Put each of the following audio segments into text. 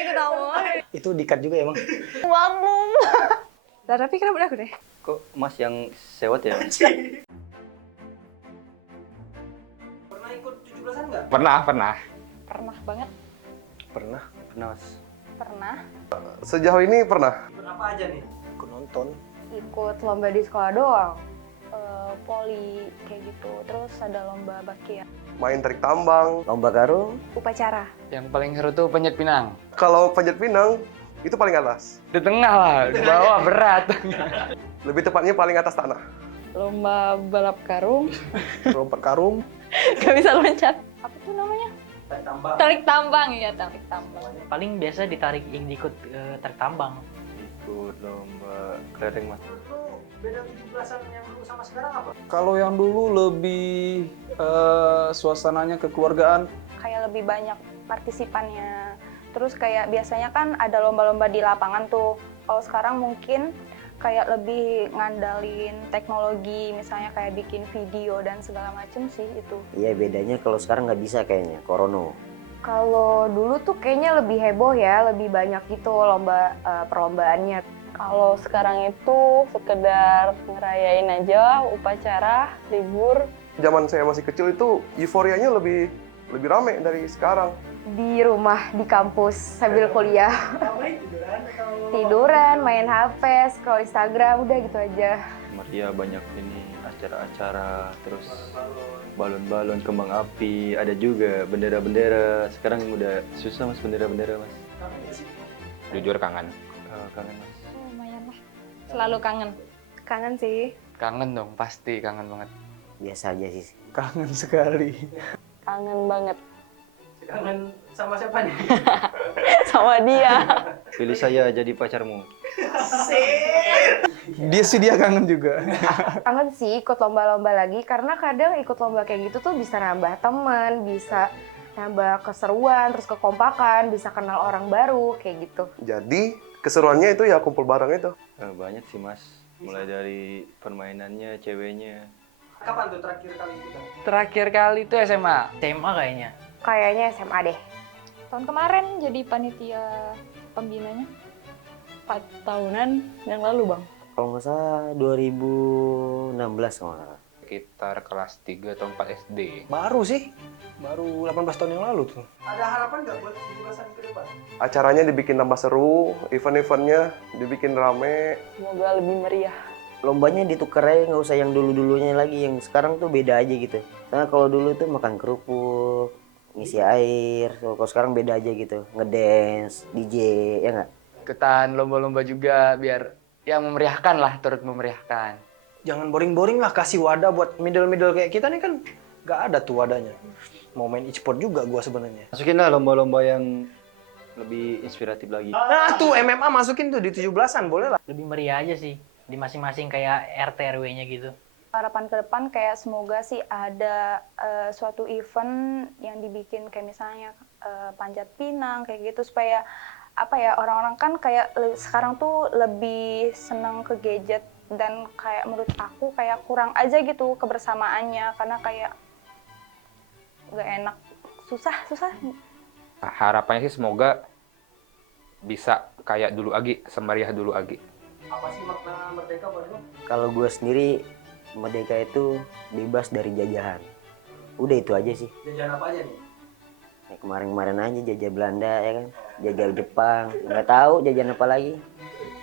nih ketawa. Itu dikat juga emang. Wabum. Lah tapi kenapa aku deh? Kok Mas yang sewot ya? Pernah ikut 17-an nggak? Pernah. Pernah banget. Pernah Mas. Pernah Sejauh ini pernah. Ikut apa aja nih? Aku nonton. ikut lomba di sekolah doang. Poli kayak gitu. Terus ada lomba bakia. Main tarik tambang. Lomba karung. Upacara. Yang paling seru tuh panjat pinang. Kalau panjat pinang, itu paling atas. Di tengah lah, di bawah berat. Lebih tepatnya paling atas tanah. Lomba balap karung. Lompat karung. Gak bisa loncat. Apa tuh namanya? Tarik tambang. Tarik tambang, ya tarik tambang. Paling biasa ditarik yang diikut tarik tambang. Ikut lomba kelereng Mas. Lu beda 17-an yang dulu sama sekarang apa? Kalau yang dulu lebih suasananya kekeluargaan. Kayak lebih banyak partisipannya. Terus kayak biasanya kan ada lomba-lomba di lapangan tuh. Kalau sekarang mungkin kayak lebih ngandalin teknologi, misalnya kayak bikin video dan segala macem sih itu. Iya, bedanya kalau sekarang nggak bisa kayaknya, Korono. Kalau dulu tuh kayaknya lebih heboh ya, lebih banyak gitu lomba perlombaannya. Kalau sekarang itu sekedar ngerayain aja upacara, libur. Zaman saya masih kecil itu euforianya lebih rame dari sekarang. Di rumah, di kampus, sambil kuliah. Ramai tiduran atau Tiduran, main HP, scroll Instagram, udah gitu aja. Maria banyak ini acara-acara, terus balon-balon, kembang api, ada juga bendera-bendera. Sekarang udah susah Mas bendera-bendera Mas. kangen nggak sih? Jujur kangen. Kangen Mas. Lumayan lah. Selalu kangen. Kangen sih. Kangen dong, pasti kangen banget. Biasa aja sih. Kangen sekali. Kangen banget. Kangen sama siapa nih? Sama dia. Pilih saya jadi pacarmu. Dia kangen juga. Kangen sih ikut lomba-lomba lagi, karena kadang ikut lomba kayak gitu tuh bisa nambah teman, bisa nambah keseruan, terus kekompakan, bisa kenal orang baru, kayak gitu. Jadi keseruannya itu ya kumpul bareng itu. Banyak sih Mas. Mulai dari permainannya, ceweknya. Kapan tuh terakhir kali kita? Terakhir kali itu SMA. SMA kayaknya. Kayaknya SMA deh. Tahun kemarin jadi panitia pembinanya. 4 tahunan yang lalu, Bang. Kalau nggak salah 2016 kalau nggak salah. Sekitar kelas 3 atau 4 SD. Baru sih. Baru 18 tahun yang lalu tuh. Ada harapan nggak buat 17-an ke depan? Acaranya dibikin tambah seru, event-eventnya dibikin rame. Semoga lebih meriah. Lombanya ditukar aja, nggak usah yang dulu-dulunya lagi. Yang sekarang tuh beda aja gitu. Karena kalau dulu tuh makan kerupuk, ngisi air. Kalau sekarang beda aja gitu. Ngedance, DJ, ya nggak? Ikutan lomba-lomba juga biar ya memeriahkan lah, turut memeriahkan. Jangan boring-boring lah, kasih wadah buat middle-middle kayak kita nih kan nggak ada tuh wadahnya. Mau main e-sport juga gua sebenarnya. Masukin lah lomba-lomba yang lebih inspiratif lagi. Nah tuh MMA masukin tuh di 17-an, boleh lah. Lebih meriah aja sih. Di masing-masing kayak RT RW-nya gitu. Harapan ke depan kayak semoga sih ada suatu event yang dibikin kayak misalnya panjat pinang kayak gitu, supaya apa ya, orang-orang kan kayak sekarang tuh lebih seneng ke gadget, dan kayak menurut aku kayak kurang aja gitu kebersamaannya, karena kayak gak enak, susah. Harapannya sih semoga bisa kayak dulu lagi, semeriah dulu lagi. Apa sih makna merdeka buat lo? Kalau gue sendiri, merdeka itu bebas dari jajahan. Udah itu aja sih. Jajan apa aja nih? Ya, kemarin-kemarin aja jajah Belanda ya kan, jajah Jepang, nggak tahu jajan apa lagi.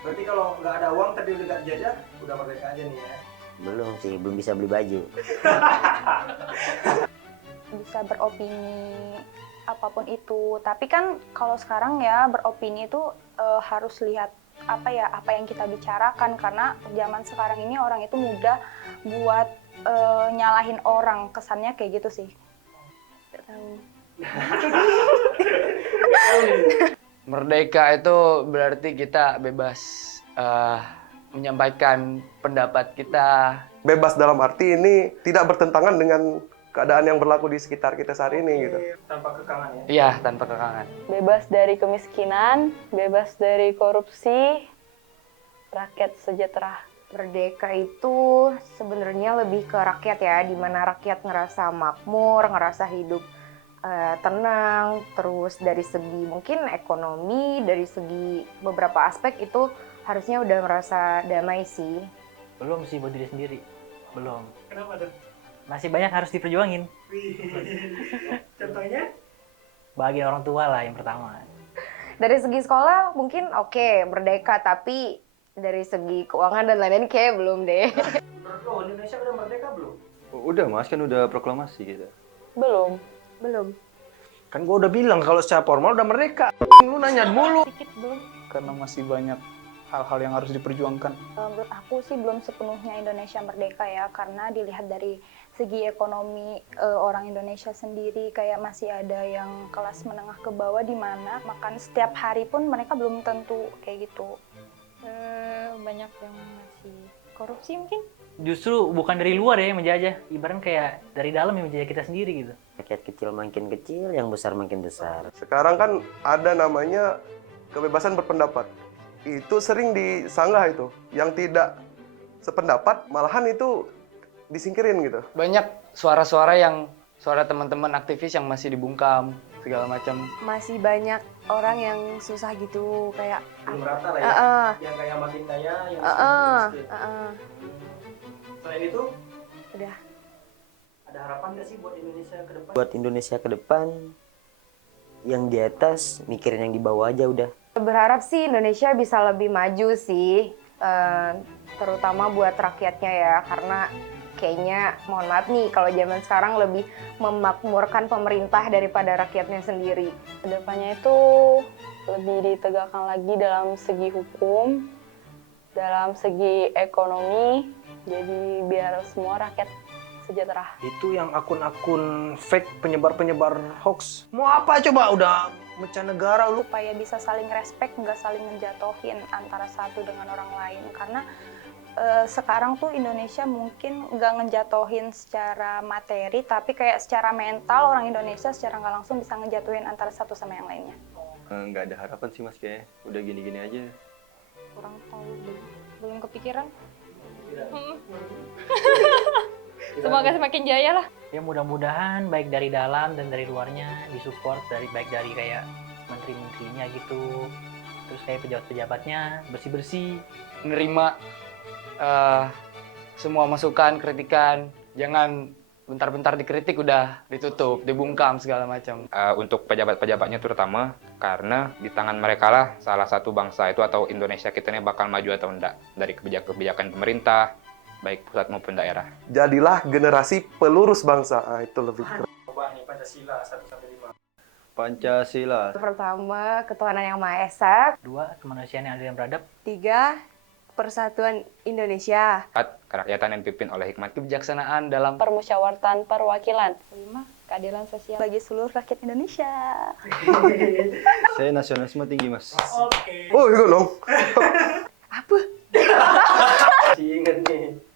Berarti kalau nggak ada uang tapi udah nggak jajah, udah merdeka aja nih ya? Belum sih, belum bisa beli baju. Bisa beropini apapun itu, tapi kan kalau sekarang ya beropini itu harus lihat apa yang kita bicarakan, karena zaman sekarang ini orang itu mudah buat nyalahin orang, kesannya kayak gitu sih. Merdeka itu berarti kita bebas menyampaikan pendapat kita. Bebas dalam arti ini tidak bertentangan dengan keadaan yang berlaku di sekitar kita saat ini gitu. Tanpa kekangan ya? Iya, tanpa kekangan. Bebas dari kemiskinan, bebas dari korupsi, rakyat sejahtera. Merdeka itu sebenarnya lebih ke rakyat ya, di mana rakyat ngerasa makmur, ngerasa hidup tenang, terus dari segi mungkin ekonomi, dari segi beberapa aspek itu harusnya udah merasa damai sih. Belum sih buat diri sendiri. Belum. Kenapa tuh? Masih banyak harus diperjuangin. Contohnya? Bahagia orang tua lah yang pertama. Dari segi sekolah mungkin oke, merdeka, tapi dari segi keuangan dan lain-lain kayak belum deh. Menurut lo Indonesia udah merdeka belum? Udah mas, kan udah proklamasi gitu. Belum. Belum. Kan gue udah bilang kalau secara formal udah merdeka. Lu nanya mulu. Sedikit belum. Karena masih banyak hal-hal yang harus diperjuangkan. Menurut aku sih belum sepenuhnya Indonesia merdeka ya, karena dilihat dari segi ekonomi orang Indonesia sendiri kayak masih ada yang kelas menengah ke bawah di mana makan setiap hari pun mereka belum tentu kayak gitu. Banyak yang masih korupsi mungkin. Justru bukan dari luar ya yang menjajah, ibaratnya kayak dari dalam yang menjajah kita sendiri gitu. Rakyat kecil makin kecil, yang besar makin besar. Sekarang kan ada namanya kebebasan berpendapat. Itu sering disanggah itu. Yang tidak sependapat malahan itu disingkirin gitu. Banyak suara-suara suara teman-teman aktivis yang masih dibungkam segala macam. Masih banyak orang yang susah gitu kayak Belum rata lah ya. Yang kayak makin kaya, yang Selain itu, udah. ada harapan nggak sih buat Indonesia ke depan? Buat Indonesia ke depan, yang di atas mikirin yang di bawah aja udah. Berharap sih Indonesia bisa lebih maju sih, terutama buat rakyatnya ya, karena kayaknya mohon maaf nih kalau zaman sekarang lebih memakmurkan pemerintah daripada rakyatnya sendiri. Kedepannya itu lebih ditegakkan lagi dalam segi hukum, dalam segi ekonomi, jadi biar semua rakyat sejahtera. Itu yang akun-akun fake penyebar-penyebar hoax. Mau apa coba udah mecah negara lu. Supaya bisa saling respect, nggak saling menjatuhin antara satu dengan orang lain. Karena sekarang tuh Indonesia mungkin nggak ngejatuhin secara materi, tapi kayak secara mental orang Indonesia secara nggak langsung bisa ngejatuhin antara satu sama yang lainnya. Nggak ada harapan sih mas, kayak udah gini-gini aja. Kurang tahu, belum kepikiran. Semoga semakin jaya lah. Ya mudah-mudahan baik dari dalam dan dari luarnya disupport baik dari kayak menteri-menterinya gitu. Terus kayak pejabat-pejabatnya bersih-bersih. Menerima semua masukan, kritikan. Jangan bentar-bentar dikritik udah ditutup, dibungkam segala macam. Untuk pejabat-pejabatnya terutama, karena di tangan mereka lah salah satu bangsa itu atau Indonesia kita ini bakal maju atau enggak dari kebijakan pemerintah, baik pusat maupun daerah. Jadilah generasi pelurus bangsa. Itu lebih keren. Coba nih Pancasila 1-5. Pancasila. Pertama, ketuhanan yang Maha Esa. 2. Kemanusiaan yang adil dan beradab. 3. Persatuan Indonesia. 4. Kerakyatan yang dipimpin oleh hikmat. Kebijaksanaan dalam Permusyawaratan perwakilan. 5. Keadilan sosial bagi seluruh rakyat Indonesia. Saya nasionalisme tinggi mas. Oke. Oh, itu dong. Apa? Ingat nih.